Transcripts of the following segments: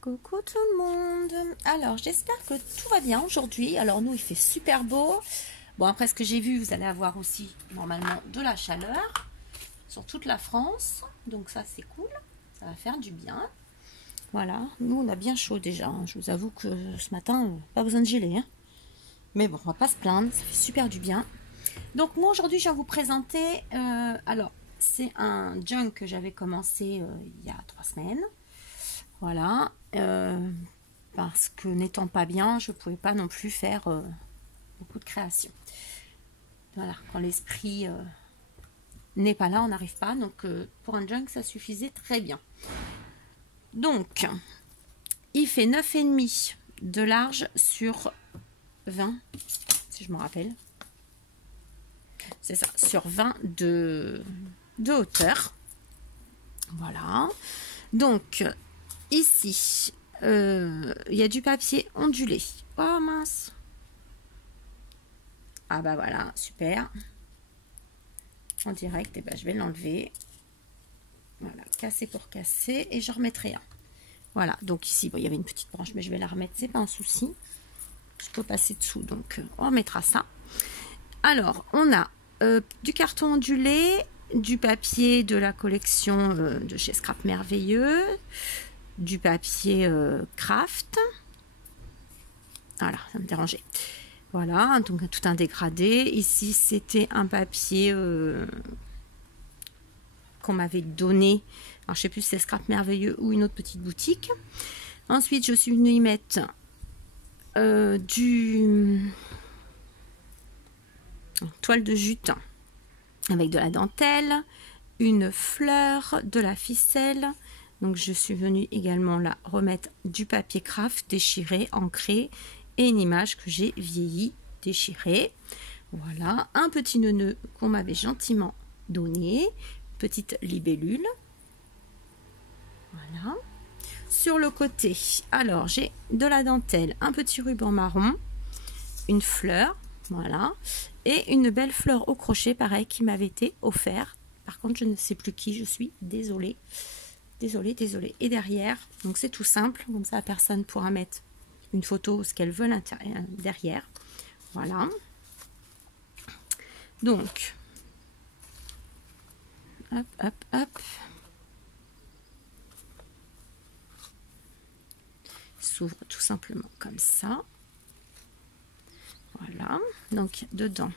Coucou tout le monde. Alors j'espère que tout va bien aujourd'hui. Alors nous il fait super beau. Bon, après ce que j'ai vu, vous allez avoir aussi normalement de la chaleur sur toute la France. Donc ça c'est cool, ça va faire du bien. Voilà, nous on a bien chaud déjà. Je vous avoue que ce matin, pas besoin de gilet, hein. Mais bon, on va pas se plaindre, ça fait super du bien. Donc moi aujourd'hui je vais vous présenter, alors c'est un junk que j'avais commencé il y a 3 semaines. Voilà, parce que n'étant pas bien, je ne pouvais pas non plus faire beaucoup de création. Voilà, quand l'esprit n'est pas là, on n'arrive pas. Donc pour un junk, ça suffisait très bien. Donc, il fait 9,5 de large sur 20, si je me rappelle. C'est ça, sur 20 de hauteur. Voilà. Donc, ici, il y a du papier ondulé. Oh mince. Ah bah voilà, super. En direct, et ben je vais l'enlever. Voilà, casser pour casser et je remettrai un. Voilà, donc ici, bon, il y avait une petite branche, mais je vais la remettre, c'est pas un souci. Je peux passer dessous, donc on remettra ça. Alors, on a du carton ondulé, du papier de la collection de chez Scrap Merveilleux, du papier craft. Voilà, ça me dérangeait. Voilà, donc tout un dégradé. Ici, c'était un papier qu'on m'avait donné. Alors, je sais plus si c'est Scrap Merveilleux ou une autre petite boutique. Ensuite, je suis venue y mettre du toile de jute avec de la dentelle, une fleur, de la ficelle. Donc je suis venue également là remettre du papier craft déchiré, ancré et une image que j'ai vieilli, déchirée. Voilà, un petit nœud qu'on m'avait gentiment donné, petite libellule. Voilà. Sur le côté, alors j'ai de la dentelle, un petit ruban marron, une fleur, voilà, et une belle fleur au crochet, pareil, qui m'avait été offert. Par contre, je ne sais plus qui, je suis désolée. Désolée. Et derrière, donc c'est tout simple, comme ça la personne pourra mettre une photo, ce qu'elle veut derrière. Voilà. Donc, hop, hop, hop. S'ouvre tout simplement comme ça. Voilà. Donc, dedans.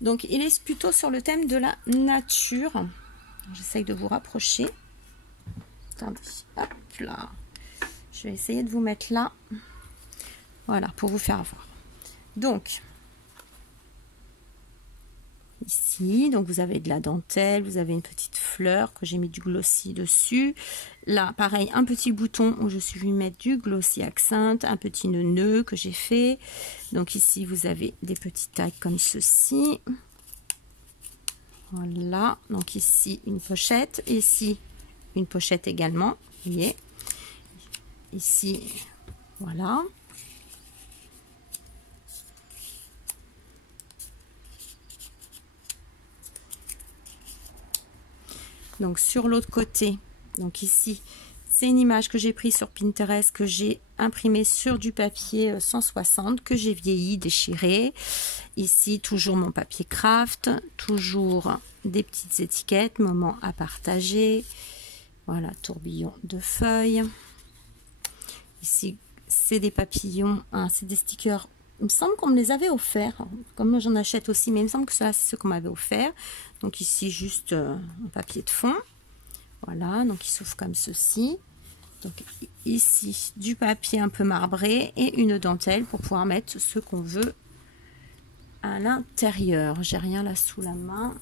Donc, il est plutôt sur le thème de la nature. J'essaye de vous rapprocher. Attendez, hop là. Je vais essayer de vous mettre là. Voilà, pour vous faire voir. Donc, ici, donc vous avez de la dentelle, vous avez une petite fleur que j'ai mis du glossy dessus. Là, pareil, un petit bouton où je suis venue mettre du glossy accent, un petit nœud que j'ai fait. Donc ici, vous avez des petits tags comme ceci. Voilà, donc ici une pochette, ici une pochette également, vous voyez. Ici, voilà. Donc sur l'autre côté, donc ici, c'est une image que j'ai prise sur Pinterest, que j'ai imprimée sur du papier 160, que j'ai vieilli, déchiré. Ici, toujours mon papier craft, toujours des petites étiquettes, moment à partager. Voilà, tourbillon de feuilles. Ici, c'est des papillons, hein, c'est des stickers. Il me semble qu'on me les avait offerts, comme moi j'en achète aussi, mais il me semble que ça c'est ce qu'on m'avait offert. Donc ici juste un papier de fond, voilà, donc il s'ouvre comme ceci. Donc ici du papier un peu marbré et une dentelle pour pouvoir mettre ce qu'on veut à l'intérieur. J'ai rien là sous la main,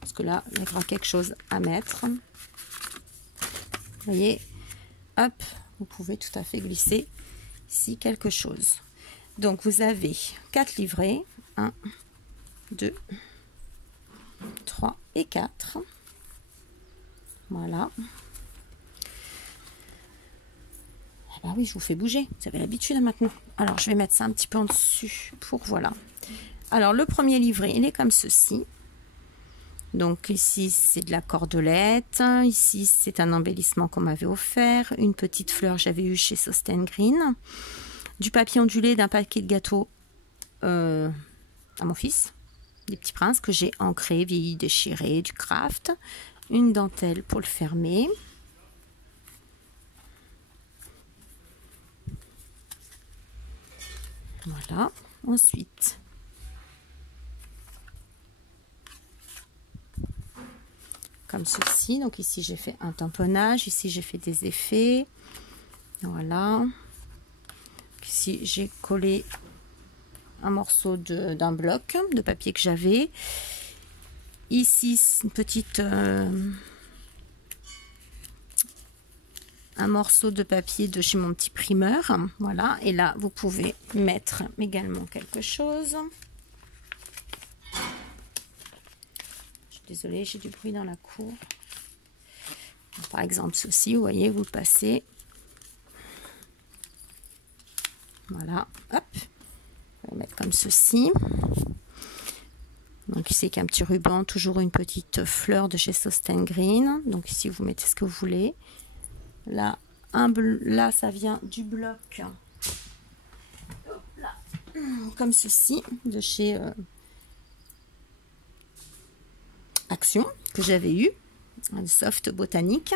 parce que là il y aura quelque chose à mettre. Vous voyez, hop, vous pouvez tout à fait glisser ici quelque chose. Donc vous avez 4 livrets, 1, 2, 3 et 4. Voilà. Ah bah oui, je vous fais bouger, vous avez l'habitude maintenant. Alors, je vais mettre ça un petit peu en dessus pour, voilà. Alors, le premier livret, il est comme ceci. Donc, ici, c'est de la cordelette. Ici, c'est un embellissement qu'on m'avait offert. Une petite fleur, j'avais eu chez Sosten Green. Du papier ondulé, d'un paquet de gâteaux à mon fils. Des petits princes que j'ai ancrés, vieillis, déchirés, du craft. Une dentelle pour le fermer. Voilà. Ensuite, comme ceci. Donc ici, j'ai fait un tamponnage. Ici, j'ai fait des effets. Voilà. Ici, j'ai collé un morceau d'un bloc de papier que j'avais. Ici, une petite... un morceau de papier de chez mon petit primeur. Voilà. Et là, vous pouvez mettre également quelque chose. Je suis désolée, j'ai du bruit dans la cour. Par exemple, ceci, vous voyez, vous le passez. Voilà. Hop. On va mettre comme ceci. Donc ici, avec un petit ruban, toujours une petite fleur de chez Sosten Green. Donc ici, vous mettez ce que vous voulez. Là, là ça vient du bloc. Là, comme ceci, de chez Action, que j'avais eu. Un soft botanique,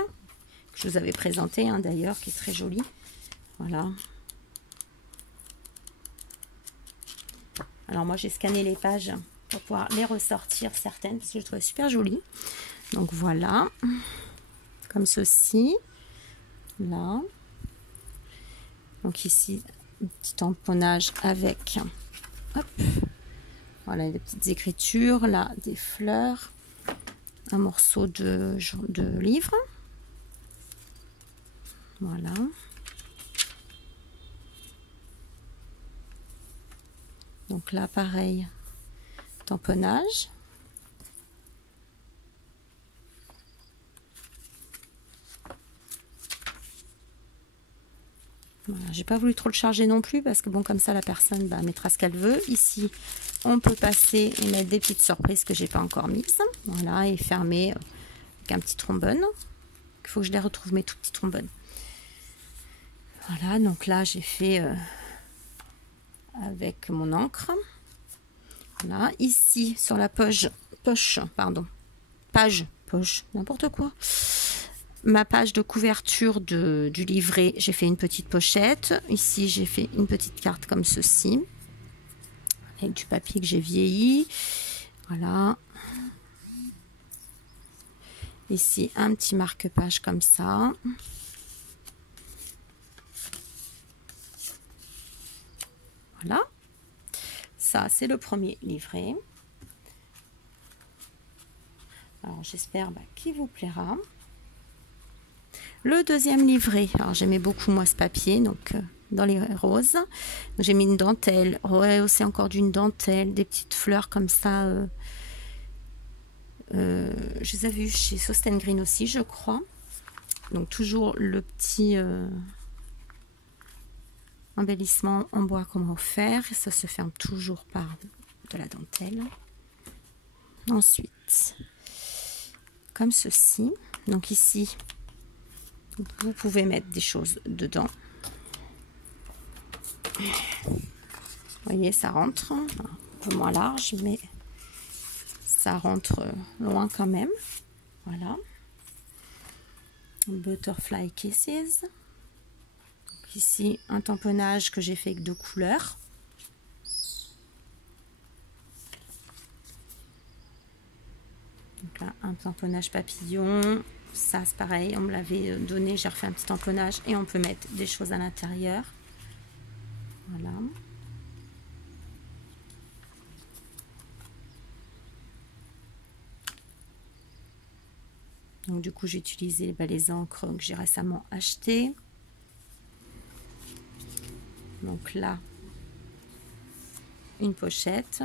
que je vous avais présenté hein, d'ailleurs, qui est très joli. Voilà. Alors moi, j'ai scanné les pages pour pouvoir les ressortir certaines, parce que je les trouvais super jolies. Donc voilà, comme ceci. Là. Donc ici, un petit tamponnage avec, hop, voilà, des petites écritures, là, des fleurs, un morceau de livre. Voilà. Donc là, pareil, tamponnage. Voilà, j'ai pas voulu trop le charger non plus parce que bon, comme ça la personne mettra ce qu'elle veut. Ici, on peut passer et mettre des petites surprises que j'ai pas encore mises. Voilà, et fermer avec un petit trombone. Il faut que je les retrouve, mes tout petits trombones. Voilà, donc là j'ai fait avec mon encre. Voilà, ici sur la poche, n'importe quoi. Ma page de couverture du livret, j'ai fait une petite pochette. Ici, j'ai fait une petite carte comme ceci, avec du papier que j'ai vieilli. Voilà. Ici, un petit marque-page comme ça. Voilà. Ça, c'est le premier livret. Alors, j'espère qu'il vous plaira. Le deuxième livret, alors j'aimais beaucoup moi ce papier, donc dans les roses. J'ai mis une dentelle, rehaussé encore d'une dentelle, des petites fleurs comme ça. Je les avais eues chez Sosten Green aussi, je crois. Donc toujours le petit embellissement en bois qu'on m'a offert. Et ça se ferme toujours par de la dentelle. Ensuite, comme ceci. Donc ici, vous pouvez mettre des choses dedans. Vous voyez, ça rentre. Un peu moins large, mais ça rentre loin quand même. Voilà. Butterfly Kisses. Donc ici, un tamponnage que j'ai fait avec 2 couleurs. Donc là, un tamponnage papillon. Ça, c'est pareil, on me l'avait donné. J'ai refait un petit tamponnage et on peut mettre des choses à l'intérieur. Voilà. Donc du coup, j'ai utilisé les encres que j'ai récemment achetées. Donc là, une pochette.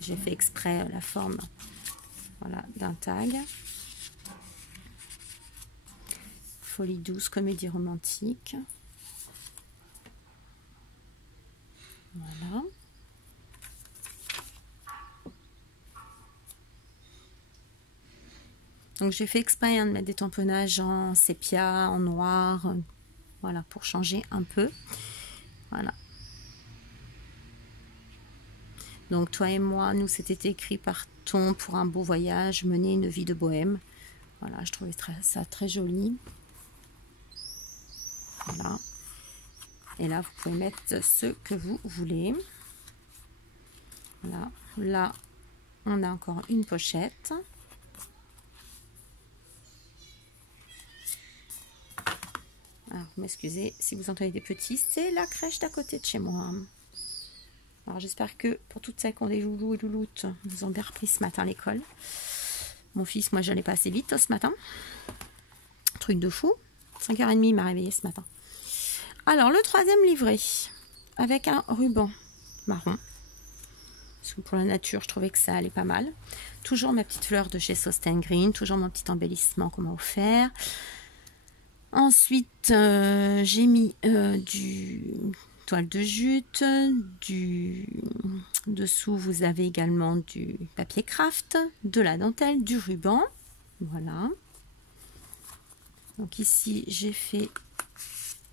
J'ai fait exprès la forme, voilà, d'un tag. Folie douce, comédie romantique. Voilà. Donc j'ai fait exprès de mettre des tamponnages en sépia, en noir, voilà, pour changer un peu. Voilà. Donc toi et moi, nous c'était écrit partons pour un beau voyage, mener une vie de bohème. Voilà, je trouvais ça très joli. Voilà. Et là, vous pouvez mettre ce que vous voulez. Voilà. Là, on a encore une pochette. Alors, vous m'excusez si vous entendez des petits, c'est la crèche d'à côté de chez moi. Alors, j'espère que pour toutes celles qui ont des loulous et louloutes, ils ont bien repris ce matin l'école. Mon fils, moi, j'allais pas assez vite ce matin. Truc de fou. 5h30, il m'a réveillé ce matin. Alors, le troisième livret, avec un ruban marron. Parce que pour la nature, je trouvais que ça allait pas mal. Toujours ma petite fleur de chez Sosten Green. Toujours mon petit embellissement qu'on m'a offert. Ensuite, j'ai mis du toile de jute. Dessous, vous avez également du papier craft, de la dentelle, du ruban. Voilà. Donc ici, j'ai fait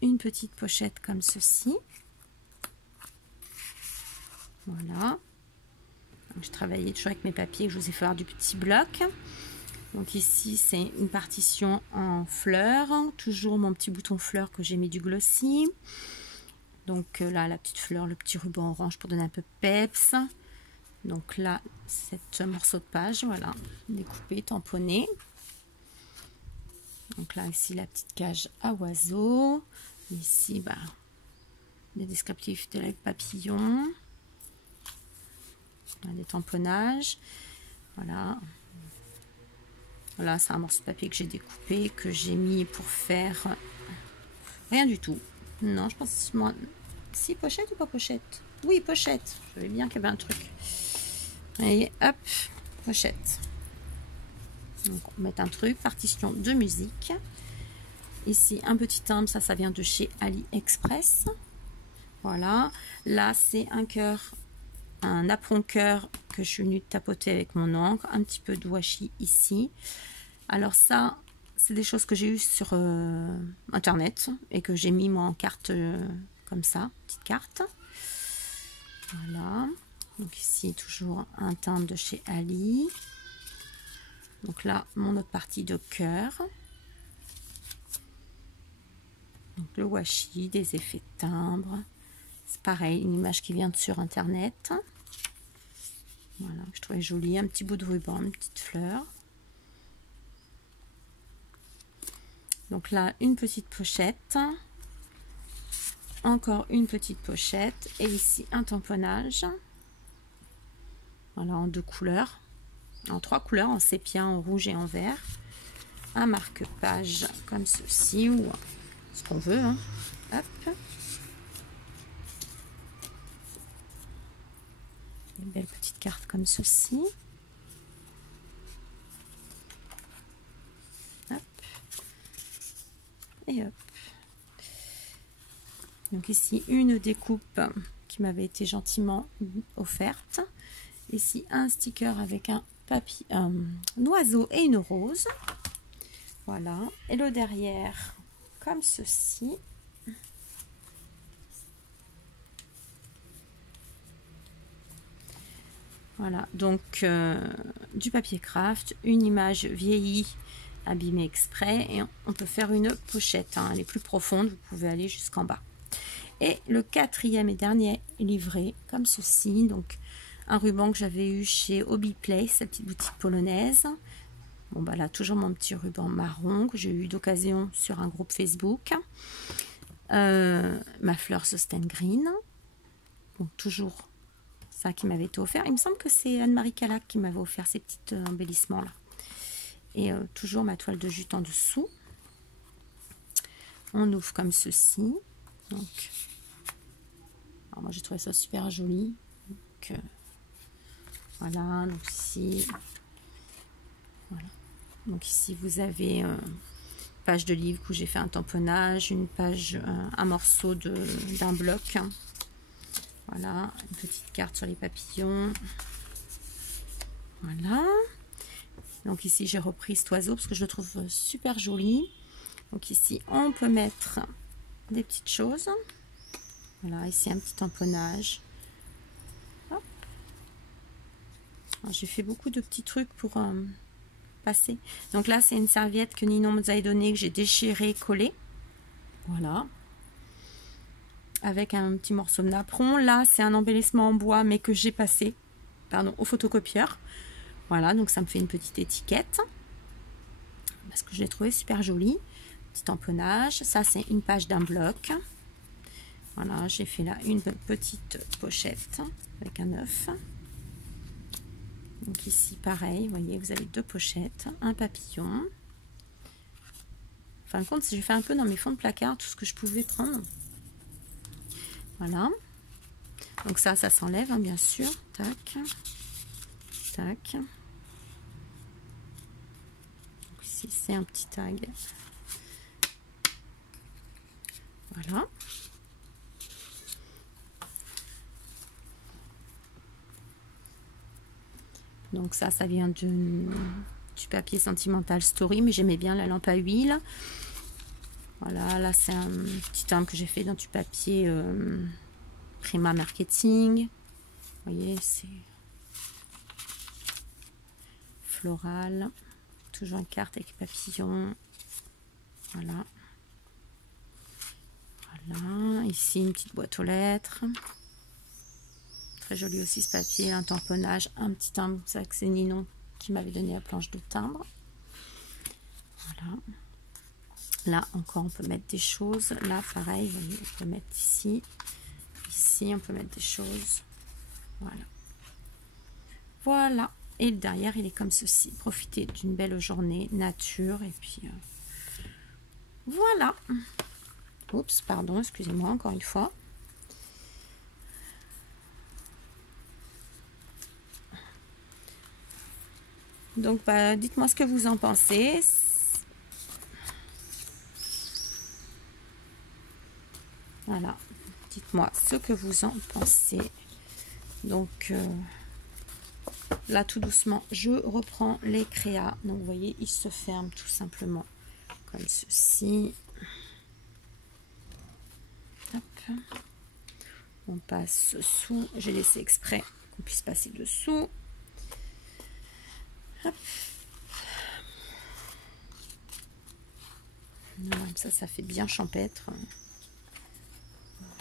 une petite pochette comme ceci. Voilà. Je travaillais toujours avec mes papiers que je vous ai fait faire du petit bloc. Donc ici, c'est une partition en fleurs. Toujours mon petit bouton fleur que j'ai mis du glossy. Donc là, la petite fleur, le petit ruban orange pour donner un peu peps. Donc là, cet morceau de page, voilà, découpé, tamponné. Donc là, ici, la petite cage à oiseaux. Ici, bah, des descriptifs de la papillon. Des tamponnages. Voilà. Voilà, c'est un morceau de papier que j'ai découpé, que j'ai mis pour faire rien du tout. Non, je pense moi. Si, pochette ou pas pochette? Oui, pochette. Je savais bien qu'il y avait un truc. Et hop, pochette. Donc, on met un truc, partition de musique. Ici, un petit timbre, ça vient de chez AliExpress. Voilà. Là, c'est un cœur, un apron cœur que je suis venue tapoter avec mon encre. Un petit peu de washi ici. Alors ça, c'est des choses que j'ai eues sur Internet et que j'ai mis moi en carte comme ça, petite carte. Voilà. Donc ici, toujours un timbre de chez Ali. Donc là, mon autre partie de cœur. Donc le washi, des effets de timbre. C'est pareil, une image qui vient de sur Internet. Voilà, je trouvais joli. Un petit bout de ruban, une petite fleur. Donc là, une petite pochette. Encore une petite pochette. Et ici, un tamponnage. Voilà, en deux couleurs. En trois couleurs, en sépia, en rouge et en vert. Un marque-page comme ceci, ou ce qu'on veut. Hein. Hop. Une belle petite carte comme ceci. Hop. Et hop. Donc ici, une découpe qui m'avait été gentiment offerte. Ici, un sticker avec un oiseau et une rose. Voilà. Et le derrière, comme ceci. Voilà. Donc, du papier craft, une image vieillie, abîmée exprès. Et on peut faire une pochette. Hein. Elle est plus profonde. Vous pouvez aller jusqu'en bas. Et le quatrième et dernier livret, comme ceci. Donc, un ruban que j'avais eu chez Hobby Place, sa petite boutique polonaise. Bon, bah là, toujours mon petit ruban marron que j'ai eu d'occasion sur un groupe Facebook. Ma fleur Sosten Green. Donc, toujours ça qui m'avait été offert. Il me semble que c'est Anne-Marie Calac qui m'avait offert ces petits embellissements-là. Et toujours ma toile de jute en dessous. On ouvre comme ceci. Donc, alors moi, j'ai trouvé ça super joli. Donc, voilà, donc ici, voilà. Donc ici vous avez une page de livre où j'ai fait un tamponnage, une page, un morceau d'un bloc. Voilà, une petite carte sur les papillons. Voilà. Donc ici, j'ai repris cet oiseau parce que je le trouve super joli. Donc ici, on peut mettre des petites choses. Voilà, ici, un petit tamponnage. J'ai fait beaucoup de petits trucs pour passer. Donc là, c'est une serviette que Ninon nous avait donnée, que j'ai déchirée, collée. Voilà. Avec un petit morceau de napperon. Là, c'est un embellissement en bois, mais que j'ai passé, pardon, au photocopieur. Voilà, donc ça me fait une petite étiquette. Parce que je l'ai trouvé super jolie. Petit tamponnage. Ça, c'est une page d'un bloc. Voilà, j'ai fait là une petite pochette avec un œuf. Donc ici, pareil, vous voyez, vous avez deux pochettes, un papillon. En fin de compte, j'ai fait un peu dans mes fonds de placard tout ce que je pouvais prendre. Voilà. Donc ça s'enlève, hein, bien sûr. Tac. Tac. Donc ici, c'est un petit tag. Voilà. Donc ça vient du papier Sentimental Story, mais j'aimais bien la lampe à huile. Voilà, là c'est un petit timbre que j'ai fait dans du papier Prima Marketing. Vous voyez, c'est floral. Toujours une carte avec papillon. Voilà. Voilà, ici une petite boîte aux lettres. Très joli aussi ce papier, un tamponnage, un petit timbre, c'est que c'est Ninon qui m'avait donné la planche de timbre. Voilà. Là encore on peut mettre des choses. Là pareil, vous voyez, on peut mettre ici. Ici on peut mettre des choses. Voilà. Voilà. Et le derrière il est comme ceci. Profitez d'une belle journée nature et puis voilà. Oups, pardon, excusez-moi encore une fois. Donc, dites-moi ce que vous en pensez. Voilà. Dites-moi ce que vous en pensez. Donc, là, tout doucement, je reprends les créas. Donc, vous voyez, ils se ferment tout simplement comme ceci. Hop. On passe sous. J'ai laissé exprès qu'on puisse passer dessous. Hop. Voilà, ça fait bien champêtre.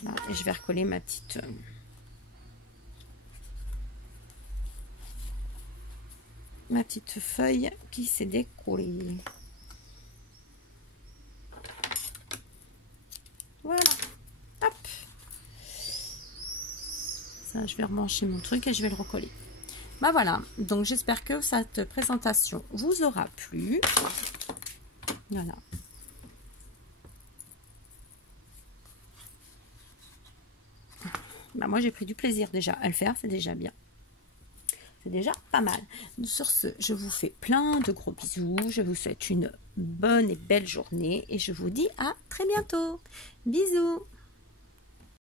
Voilà. Et je vais recoller ma petite feuille qui s'est décollée. Voilà. Hop. Ça, je vais remancher mon truc et je vais le recoller. Bah voilà, donc j'espère que cette présentation vous aura plu. Voilà. Bah moi j'ai pris du plaisir déjà à le faire, c'est déjà bien. C'est déjà pas mal. Sur ce, je vous fais plein de gros bisous. Je vous souhaite une bonne et belle journée et je vous dis à très bientôt. Bisous.